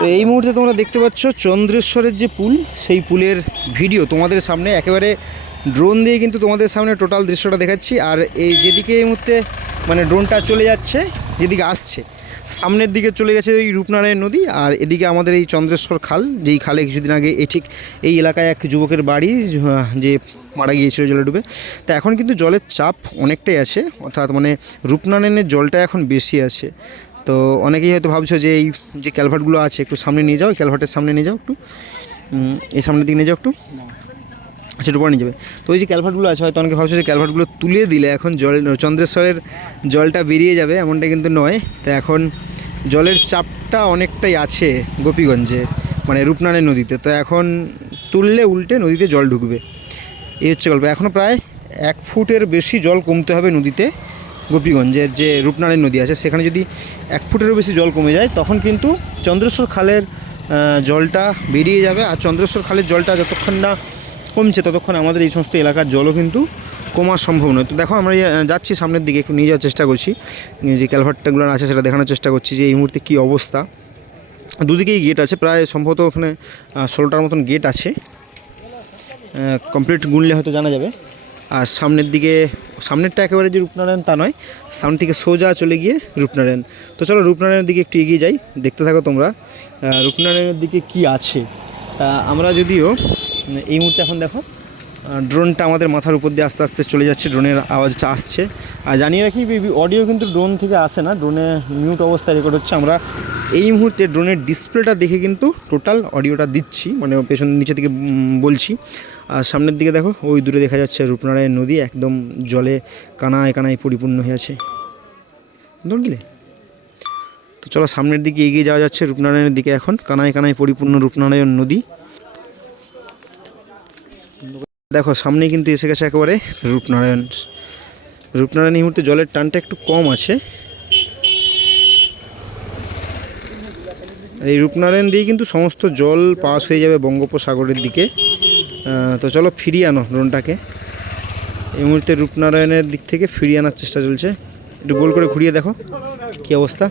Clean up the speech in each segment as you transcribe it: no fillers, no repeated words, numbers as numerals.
তো এই মুহূর্তে তোমরা দেখতে পাচ্ছ চন্দ্রেশ্বরের যে পুল, সেই পুলের ভিডিও তোমাদের সামনে একেবারে ড্রোন দিয়ে কিন্তু তোমাদের সামনে টোটাল দৃশ্যটা দেখাচ্ছি। আর এই যেদিকে এই মুহূর্তে মানে ড্রোনটা চলে যাচ্ছে, যেদিকে আসছে সামনের দিকে চলে গেছে ওই রূপনারায়ণ নদী, আর এদিকে আমাদের এই চন্দ্রেশ্বর খাল, যেই খালে কিছুদিন আগে ঠিক এই এলাকায় এক যুবকের বাড়ি যে মারা গিয়েছিল জলে ডুবে। তা এখন কিন্তু জলের চাপ অনেকটাই আছে, অর্থাৎ মানে রূপনারায়ণের জলটা এখন বেশি আছে। তো অনেকেই হয়তো ভাবছো যে এই যে ক্যালভার্টগুলো আছে একটু সামনে নিয়ে যাও, ক্যালভার্টের সামনে নিয়ে যাও, একটু এই সামনের দিকে নিয়ে যাও একটু, সেটা পরে নিয়ে যাবে। তো ওই যে ক্যালভার্টগুলো আছে, হয়তো অনেকে ভাবছো যে ক্যালভার্টগুলো তুলে দিলে এখন জল চন্দ্রেশ্বরের জলটা বেরিয়ে যাবে, এমনটা কিন্তু নয়। তো এখন জলের চাপটা অনেকটাই আছে গোপীগঞ্জে, মানে রূপনারায়ণ নদীতে। তো এখন তুললে উল্টে নদীতে জল ঢুকবে, এই হচ্ছে গল্প। এখনও প্রায় 1 ফুটের বেশি জল কমতে হবে নদীতে। গোপীগঞ্জের যে রূপনারায়ণ নদী আছে সেখানে যদি 1 ফুটেরও বেশি জল কমে যায়, তখন কিন্তু চন্দ্রেশ্বর খালের জলটা বেরিয়ে যাবে। আর চন্দ্রেশ্বর খালের জলটা যতক্ষণ না কমছে ততক্ষণ আমাদের এই সমস্ত এলাকার জলও কিন্তু কমার সম্ভব নয়। তো দেখো আমরা যাচ্ছি সামনের দিকে, একটু নিয়ে যাওয়ার চেষ্টা করছি, যে ক্যালভার্টগুলো আছে সেটা দেখানোর চেষ্টা করছি যে এই মুহূর্তে কী অবস্থা। দুদিকেই গেট আছে, প্রায় সম্ভবত ওখানে 16টার মতন গেট আছে, কমপ্লিট গুনলে হয়তো জানা যাবে। আর সামনের দিকে, সামনেরটা একেবারে যে রূপনারায়ণ তা নয়, সামনে থেকে সোজা চলে গিয়ে রূপনারায়ণ। তো চলো রূপনারায়ণের দিকে একটু এগিয়ে যাই, দেখতে থাকো তোমরা রূপনারায়ণের দিকে কি আছে। আমরা যদিও এই মুহূর্তে এখন দেখো ড্রোনটা আমাদের মাথার উপর দিয়ে আস্তে আস্তে চলে যাচ্ছে, ড্রোনের আওয়াজটা আসছে। আর জানিয়ে রাখি অডিও কিন্তু ড্রোন থেকে আসে না, ড্রোনে মিউট অবস্থায় রেকর্ড হচ্ছে। আমরা এই মুহূর্তে ড্রোনের ডিসপ্লেটা দেখে কিন্তু টোটাল অডিওটা দিচ্ছি, মানে পেছন নিচে থেকে বলছি। আর সামনের দিকে দেখো ওই দূরে দেখা যাচ্ছে রূপনারায়ণ নদী, একদম জলে কানায় কানায় পরিপূর্ণ হয়ে আছে, বুঝলে। তো চলো সামনের দিকে এগিয়ে যাওয়া যাচ্ছে রূপনারায়ণের দিকে। এখন কানায় কানায় পরিপূর্ণ রূপনারায়ণ নদী। দেখো সামনে কিন্তু এসে গেছে একেবারে রূপনারায়ণ। রূপনারায়ণ এই মুহূর্তে জলের টানটা একটু কম আছে। এই রূপনারায়ণ দিয়ে কিন্তু সমস্ত জল পাস হয়ে যাবে বঙ্গোপসাগরের দিকে। তো চলো ফিরিয়ে আনো ড্রোনটাকে। এই মুহূর্তে রূপনারায়ণের দিক থেকে ফিরিয়ে আনার চেষ্টা চলছে। একটু গোল করে ঘুরিয়ে দেখো কী অবস্থা।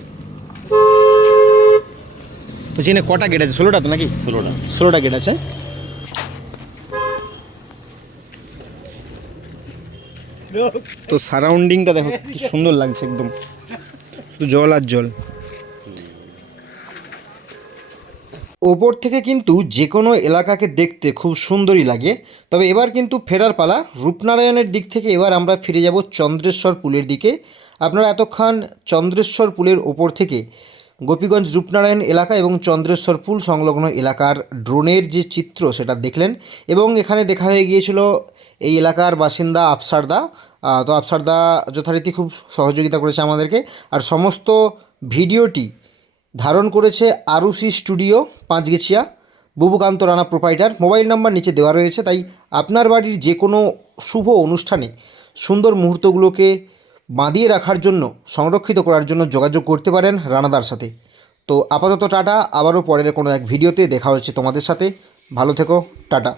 বলছি না কটা গেট আছে? 16টা তো নাকি? 16টা গেট আছে। তো সারাউন্ডিংটা দেখো কি সুন্দর লাগছে, একদম শুধু জল আর জল। ওপর থেকে কিন্তু যে কোনো এলাকাকে দেখতে খুব সুন্দরই লাগে। তবে এবার কিন্তু ফেরার পালা রূপনারায়ণের দিক থেকে। এবার আমরা ফিরে যাব চন্দ্রেশ্বর পুলের দিকে। আপনারা এতক্ষণ চন্দ্রেশ্বর পুলের ওপর থেকে গোপীগঞ্জ রূপনারায়ণ এলাকা এবং চন্দ্রেশ্বর পুল সংলগ্ন এলাকার ড্রোনের যে চিত্র সেটা দেখলেন, এবং এখানে দেখা হয়ে গিয়েছিল এই এলাকার বাসিন্দা আফসারদা। তো আফসারদা যথারীতি খুব সহযোগিতা করেছে আমাদেরকে। আর সমস্ত ভিডিওটি ধারণ করেছে Arushi studio, Panchgechhia, Bubukanta Rana proprietor. Mobile number নিচে দেওয়া রয়েছে, তাই আপনার বাড়ির যে কোনো শুভ অনুষ্ঠানে সুন্দর মুহূর্তগুলোকে বাঁধিয়ে রাখার জন্য, সংরক্ষিত করার জন্য যোগাযোগ করতে পারেন রানাদার সাথে। তো আপাতত টাটা, আবারও পরের কোনো এক ভিডিওতে দেখা হচ্ছে তোমাদের সাথে। ভালো থেকো, টাটা।